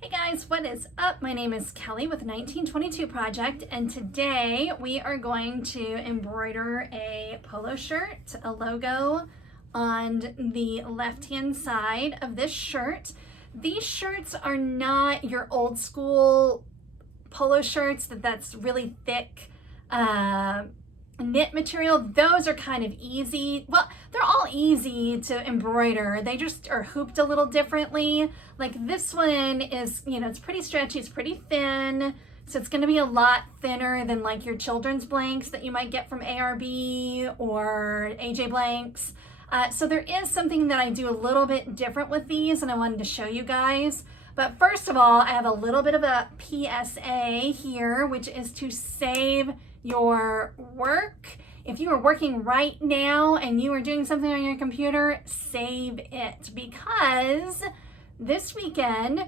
Hey guys, what is up? My name is Kelly with 1922 Project, and today we are going to embroider a polo shirt, a logo on the left-hand side of this shirt. These shirts are not your old school polo shirts that's really thick knit material. Those are kind of easy. Well, they're all easy to embroider. They just are hooped a little differently. Like this one is, it's pretty stretchy, it's pretty thin. So it's gonna be a lot thinner than like your children's blanks that you might get from ARB or AJ blanks. So there is something that I do a little bit different with these, and I wanted to show you guys. But first of all, I have a little bit of a PSA here, which is to save your work. If you are working right now and you are doing something on your computer, save it, because this weekend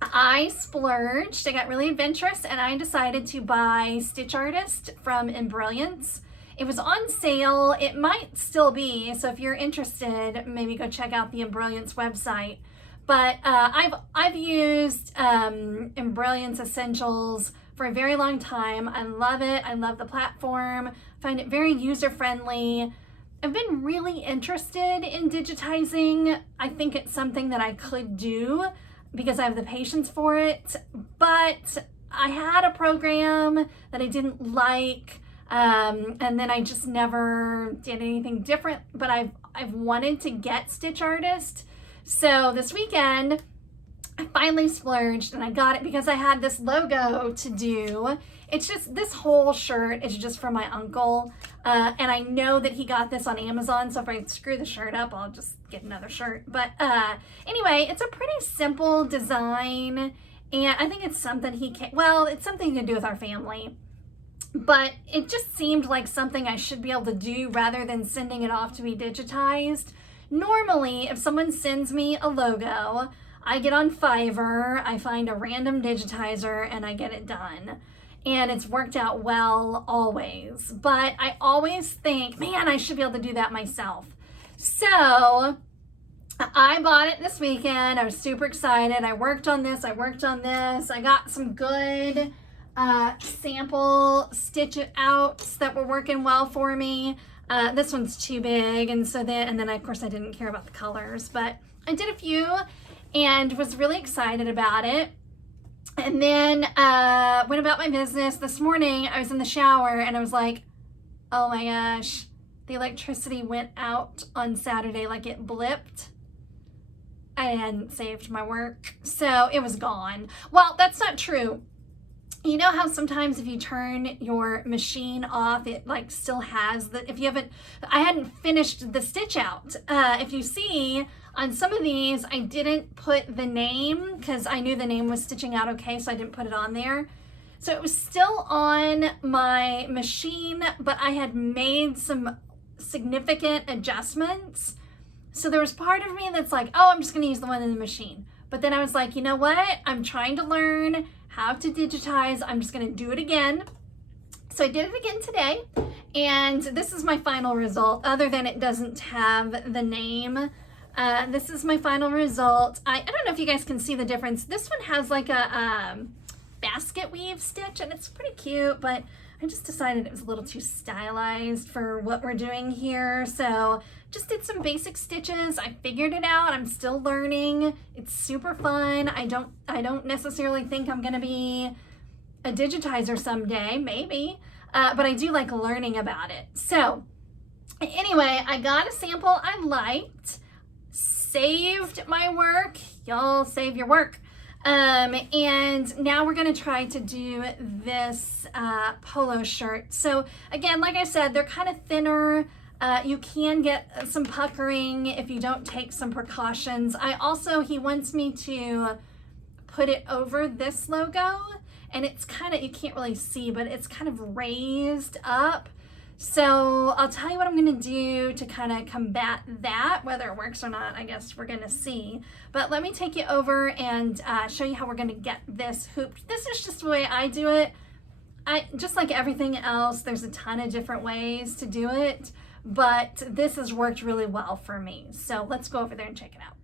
I splurged. I got really adventurous and I decided to buy Stitch Artist from Embroidery. It was on sale. It might still be, so if you're interested, maybe go check out the Embroidery website. But I've used Embroidery Essentials for a very long time. I love it. I love the platform. I find it very user-friendly. I've been really interested in digitizing. I think it's something that I could do because I have the patience for it. But I had a program that I didn't like, and then I just never did anything different. But I've wanted to get Stitch Artist. So this weekend, I finally splurged and I got it because I had this logo to do. It's just, this whole shirt is just for my uncle. And I know that he got this on Amazon, so if I screw the shirt up, I'll just get another shirt. But anyway, it's a pretty simple design, and I think it's something it's something to do with our family. But it just seemed like something I should be able to do rather than sending it off to be digitized. Normally, if someone sends me a logo, I get on Fiverr, I find a random digitizer, and I get it done. And it's worked out well always. But I always think, man, I should be able to do that myself. So I bought it this weekend. I was super excited. I worked on this. I got some good sample stitch outs that were working well for me. This one's too big, and then of course I didn't care about the colors, but I did a few and was really excited about it. And then went about my business. This morning I was in the shower and I was like, oh my gosh, the electricity went out on Saturday, like it blipped. I hadn't saved my work, so it was gone. Well, that's not true. You know how sometimes if you turn your machine off, it like still has I hadn't finished the stitch out. If you see on some of these, I didn't put the name because I knew the name was stitching out okay, so I didn't put it on there. So it was still on my machine, but I had made some significant adjustments. So there was part of me that's like, oh, I'm just gonna use the one in the machine. But then I was like, you know what? I'm trying to learn how to digitize. I'm just gonna do it again. So I did it again today, and this is my final result, other than it doesn't have the name. This is my final result. I don't know if you guys can see the difference. This one has like a basket weave stitch, and it's pretty cute, but I just decided it was a little too stylized for what we're doing here. So just did some basic stitches. I figured it out. I'm still learning. It's super fun. I don't necessarily think I'm gonna be a digitizer someday, maybe, but I do like learning about it. So anyway, I got a sample I liked, saved my work. Y'all save your work. And now we're gonna try to do this polo shirt. So again, like I said, they're kind of thinner. You can get some puckering if you don't take some precautions. He wants me to put it over this logo, and it's kind of, you can't really see, but it's kind of raised up. So I'll tell you what I'm gonna do to kind of combat that. Whether it works or not, I guess we're gonna see. But let me take you over and show you how we're gonna get this hooped. This is just the way I do it. Just like everything else, there's a ton of different ways to do it, but this has worked really well for me. So let's go over there and check it out.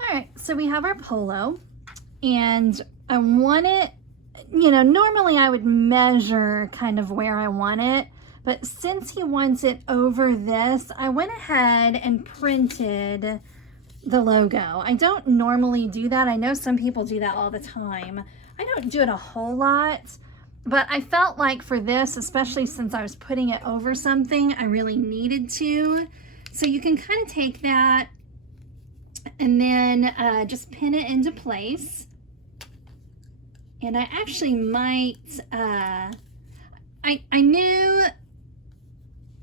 All right, so we have our polo. and I want it, you know, normally I would measure kind of where I want it, but since he wants it over this, I went ahead and printed the logo. I don't normally do that. I know some people do that all the time. I don't do it a whole lot, but I felt like for this, especially since I was putting it over something, I really needed to. So you can kind of take that and then just pin it into place. And I actually might, I knew,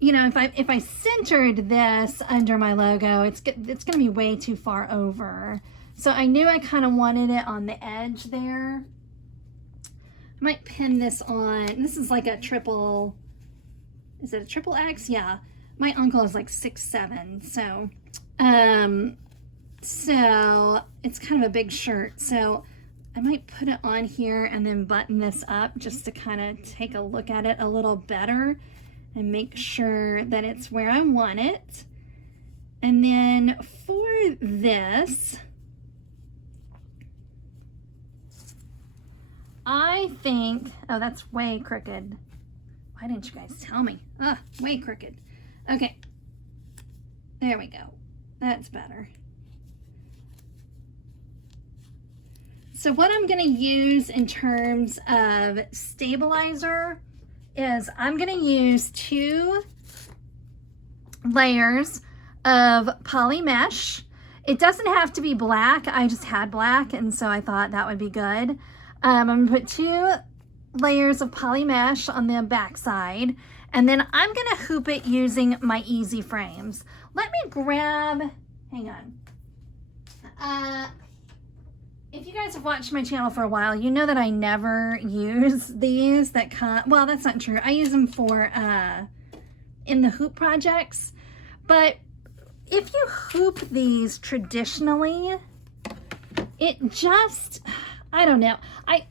you know, if I centered this under my logo, it's going to be way too far over. So I knew I kind of wanted it on the edge there. I might pin this on. This is like a triple, is it a triple X? Yeah. My uncle is like 6'7", so so it's kind of a big shirt. So I might put it on here and then button this up just to kind of take a look at it a little better and make sure that it's where I want it. And then for this, I think, oh, that's way crooked. Why didn't you guys tell me? Ah, way crooked. Okay, there we go. That's better. So what I'm going to use in terms of stabilizer is I'm going to use 2 layers of poly mesh. It doesn't have to be black. I just had black, and so I thought that would be good. I'm going to put 2 layers of poly mesh on the back side, and then I'm going to hoop it using my easy frames. Let me grab, hang on. If you guys have watched my channel for a while, you know that I never use these that come, well, that's not true. I use them for in the hoop projects, but if you hoop these traditionally, it just, I don't know.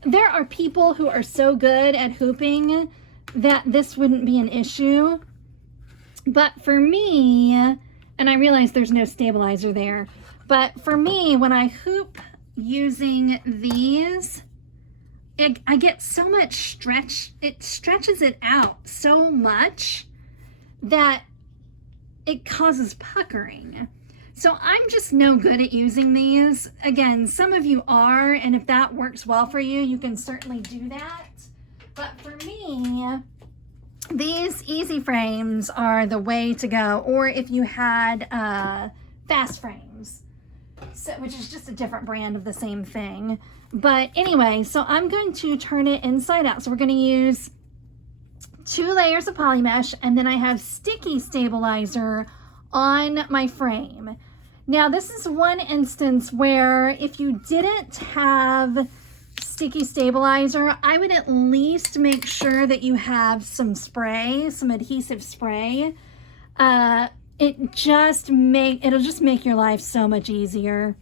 There are people who are so good at hooping that this wouldn't be an issue, but for me, and I realize there's no stabilizer there, but for me, when I hoop using these, I get so much stretch. It stretches it out so much that it causes puckering. So I'm just no good at using these. Again, some of you are, and if that works well for you, you can certainly do that. But for me, these easy frames are the way to go, or if you had fast frames. So, which is just a different brand of the same thing. But anyway, so I'm going to turn it inside out. So we're going to use 2 layers of poly mesh, and then I have sticky stabilizer on my frame. Now this is one instance where if you didn't have sticky stabilizer, I would at least make sure that you have some spray, some adhesive spray. It'll just make your life so much easier.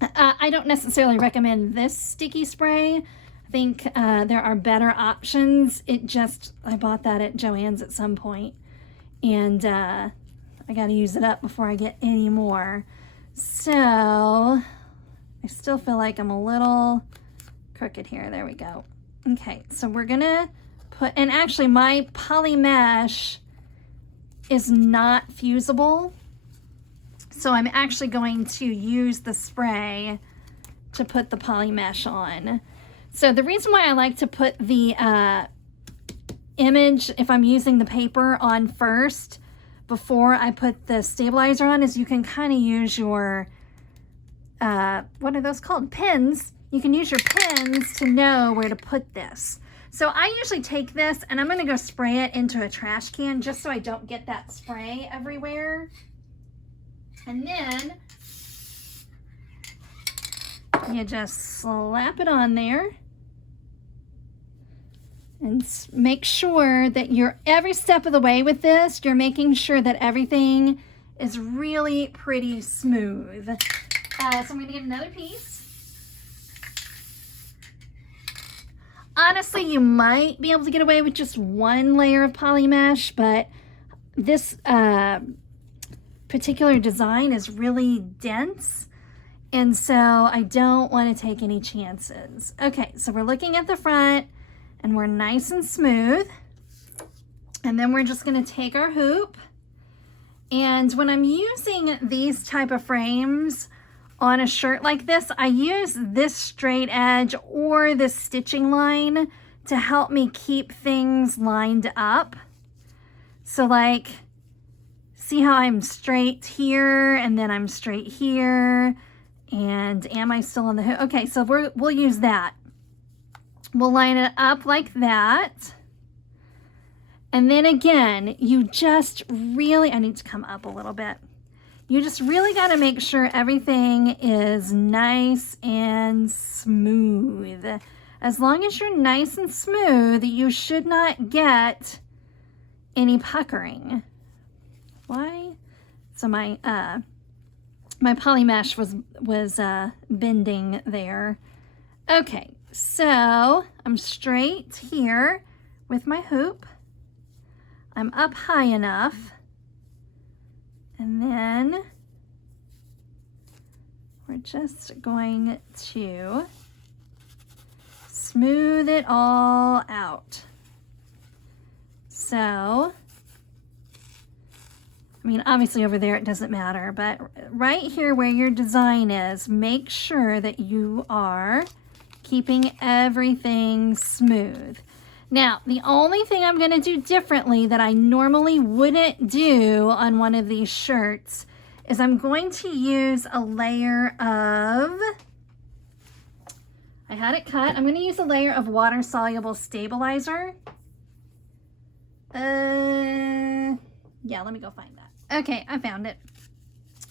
I don't necessarily recommend this sticky spray. I think there are better options. I bought that at Joann's at some point, and I got to use it up before I get any more. So I still feel like I'm a little crooked here. There we go. Okay, so we're gonna put, and actually my poly mesh is not fusible, so I'm actually going to use the spray to put the poly mesh on. So the reason why I like to put the image, if I'm using the paper, on first before I put the stabilizer on, is you can kind of use your what are those called, pins. You can use your pins to know where to put this. So I usually take this and I'm going to go spray it into a trash can just so I don't get that spray everywhere. And then you just slap it on there and make sure that you're every step of the way with this, you're making sure that everything is really pretty smooth. So I'm going to get another piece. Honestly, you might be able to get away with just 1 layer of poly mesh, but this particular design is really dense, And so I don't want to take any chances. Okay, so we're looking at the front and we're nice and smooth. And then we're just going to take our hoop. And when I'm using these type of frames on a shirt like this, I use this straight edge or this stitching line to help me keep things lined up. So like, see how I'm straight here and then I'm straight here, and am I still on the hook? Okay, so we'll use that. We'll line it up like that. And then again, you just really, I need to come up a little bit. You just really got to make sure everything is nice and smooth. As long as you're nice and smooth, you should not get any puckering. Why? So my poly mesh was bending there. Okay, so I'm straight here with my hoop. I'm up high enough, and then we're just going to smooth it all out. So, I mean, obviously over there it doesn't matter, but right here where your design is, make sure that you are keeping everything smooth. Now, the only thing I'm going to do differently that I normally wouldn't do on one of these shirts is I'm going to use a layer of, I had it cut, I'm going to use a layer of water-soluble stabilizer. Yeah, let me go find that. Okay, I found it.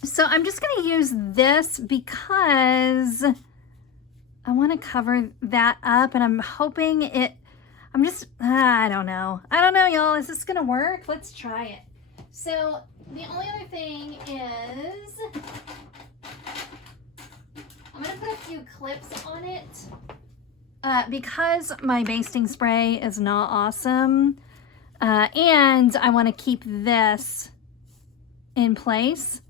So I'm just going to use this because I want to cover that up, and I'm hoping it, I don't know. I don't know, y'all. Is this going to work? Let's try it. So the only other thing is I'm going to put a few clips on it because my basting spray is not awesome. And I want to keep this in place.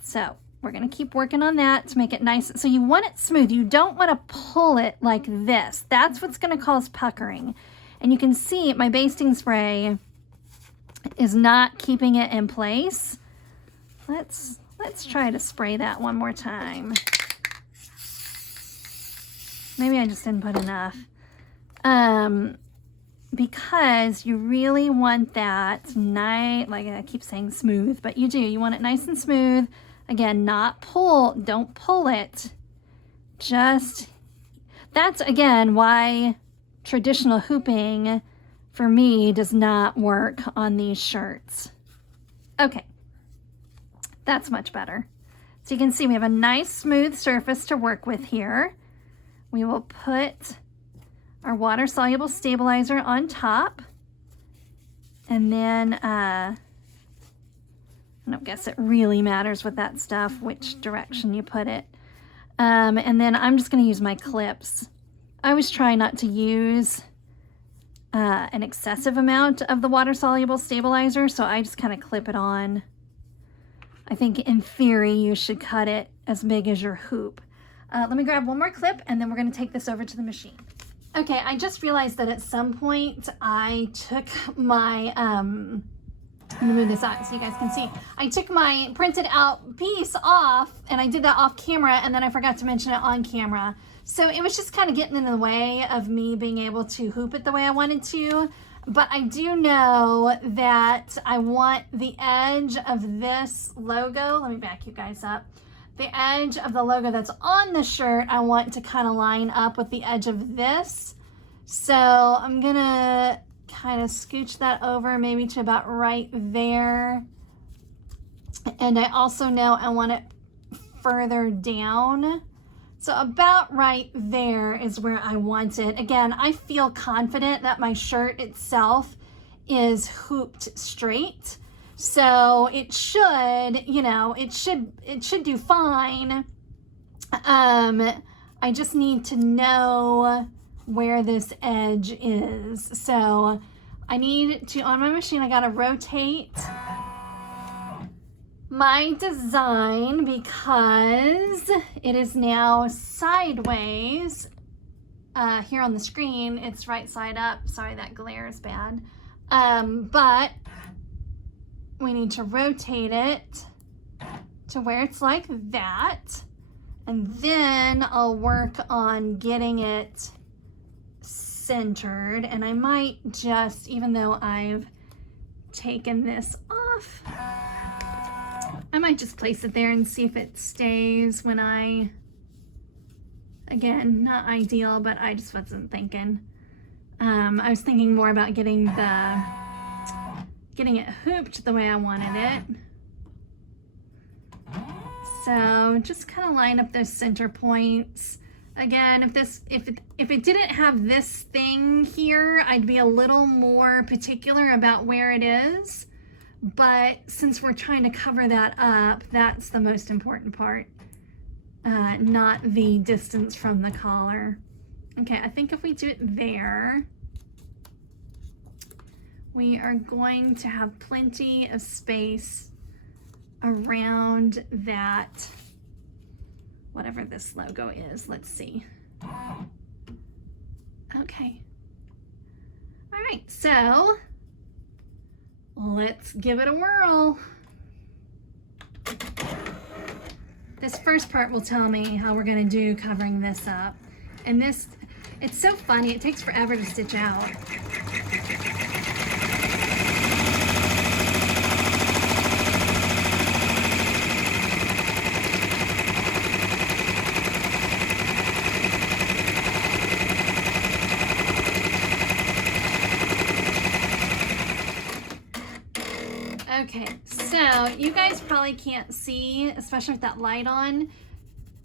So we're going to keep working on that to make it nice. So you want it smooth. You don't want to pull it like this. That's what's going to cause puckering. And you can see my basting spray is not keeping it in place. Let's try to spray that one more time. Maybe I just didn't put enough. Because you really want that nice, like I keep saying smooth, but you do. You want it nice and smooth. Again, don't pull it. Just, that's again why traditional hooping for me does not work on these shirts. Okay, that's much better. So you can see we have a nice smooth surface to work with here. We will put our water-soluble stabilizer on top, and then I don't guess it really matters with that stuff which direction you put it. And then I'm just going to use my clips. I always try not to use an excessive amount of the water-soluble stabilizer, so I just kind of clip it on. I think in theory you should cut it as big as your hoop. Let me grab one more clip and then we're going to take this over to the machine. Okay, I just realized that at some point I took my, let me move this out so you guys can see. I took my printed out piece off, and I did that off camera, and then I forgot to mention it on camera. So it was just kind of getting in the way of me being able to hoop it the way I wanted to. But I do know that I want the edge of this logo, let me back you guys up. The edge of the logo that's on the shirt, I want to kind of line up with the edge of this. So I'm gonna kind of scooch that over maybe to about right there. And I also know I want it further down. So about right there is where I want it. Again, I feel confident that my shirt itself is hooped straight. So it should, you know, it should do fine. I just need to know where this edge is. So I need to, on my machine, I gotta rotate my design, because it is now sideways, here on the screen, it's right side up. Sorry, that glare is bad. But we need to rotate it to where it's like that. And then I'll work on getting it centered. And I might just, even though I've taken this off, I might just place it there and see if it stays when again, not ideal, but I just wasn't thinking. I was thinking more about getting it hooped the way I wanted it. So just kind of line up those center points. Again, if it didn't have this thing here, I'd be a little more particular about where it is. But since we're trying to cover that up, that's the most important part, not the distance from the collar. Okay, I think if we do it there, we are going to have plenty of space around that, whatever this logo is. Let's see. Okay. All right, so let's give it a whirl. This first part will tell me how we're gonna do covering this up. And this, it's so funny, it takes forever to stitch out. Okay, so you guys probably can't see, especially with that light on,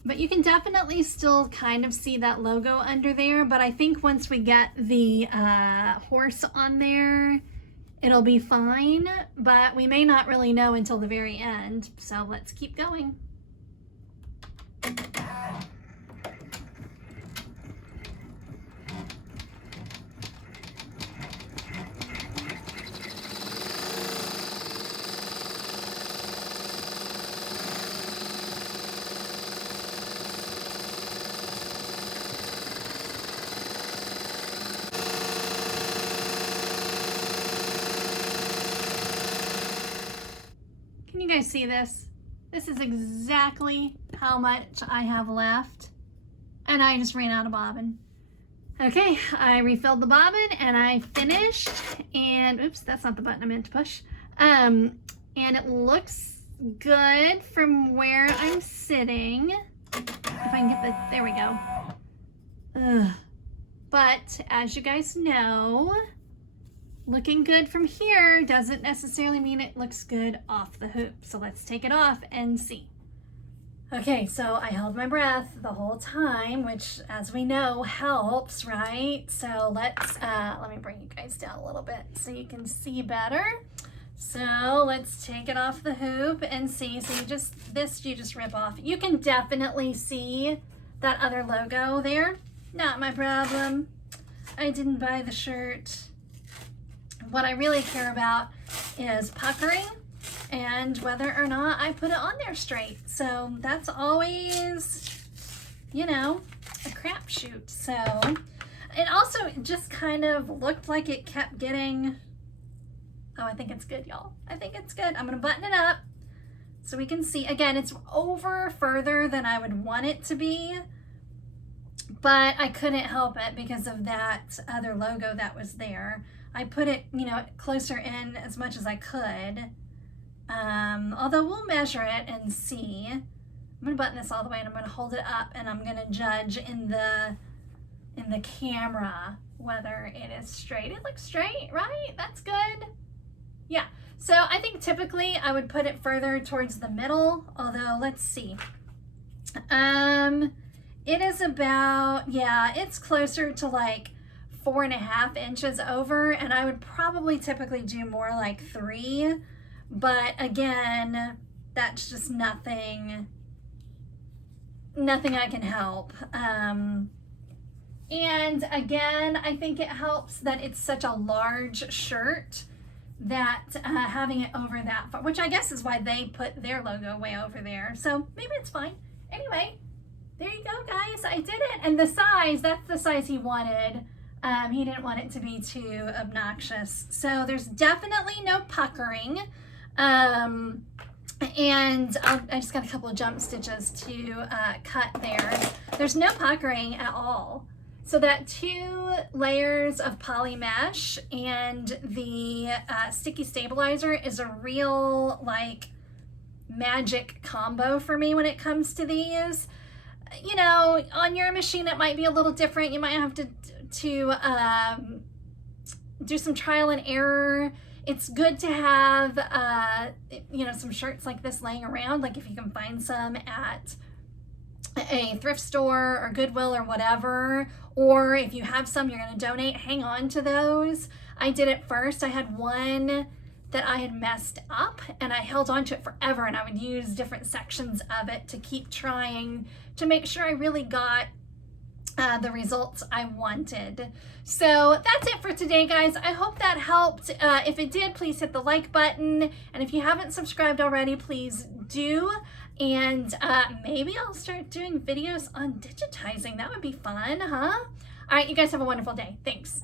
but you can definitely still kind of see that logo under there. But I think once we get the horse on there, it'll be fine, but we may not really know until the very end. So let's keep going. Can you guys see this? This is exactly how much I have left, and I just ran out of bobbin. Okay, I refilled the bobbin and I finished, and oops, that's not the button I meant to push. And it looks good from where I'm sitting. If I can get there we go. Ugh. But as you guys know, looking good from here doesn't necessarily mean it looks good off the hoop. So let's take it off and see. Okay, so I held my breath the whole time, which, as we know, helps, right? So let's, let me bring you guys down a little bit so you can see better. So let's take it off the hoop and see. So you just rip off. You can definitely see that other logo there. Not my problem. I didn't buy the shirt. What I really care about is puckering and whether or not I put it on there straight. So that's always, you know, a crapshoot. So it also just kind of looked like it kept getting, oh, I think it's good, y'all. I think it's good. I'm gonna button it up so we can see. Again, it's over further than I would want it to be, but I couldn't help it because of that other logo that was there. I put it, you know, closer in as much as I could. Although we'll measure it and see. I'm gonna button this all the way and I'm gonna hold it up and I'm gonna judge in the camera whether it is straight. It looks straight, right? That's good. Yeah, so I think typically I would put it further towards the middle, although let's see. It is about, yeah, it's closer to like 4.5 inches over, and I would probably typically do more like 3, but again, that's just nothing I can help. And again, I think it helps that it's such a large shirt, that having it over that far, which I guess is why they put their logo way over there. So maybe it's fine. Anyway, there you go, guys. I did it. And the size, that's the size he wanted. He didn't want it to be too obnoxious. So there's definitely no puckering. And I just got a couple of jump stitches to cut there. There's no puckering at all. So that 2 layers of poly mesh and the sticky stabilizer is a real like magic combo for me when it comes to these. You know, on your machine it might be a little different. You might have to do some trial and error. It's good to have, you know, some shirts like this laying around, like if you can find some at a thrift store or Goodwill or whatever, or if you have some you're going to donate, hang on to those. I did it first. I had one that I had messed up and I held on to it forever, and I would use different sections of it to keep trying to make sure I really got the results I wanted. So that's it for today, guys. I hope that helped. If it did, please hit the like button. And if you haven't subscribed already, please do. And maybe I'll start doing videos on digitizing. That would be fun, huh? All right, you guys have a wonderful day. Thanks.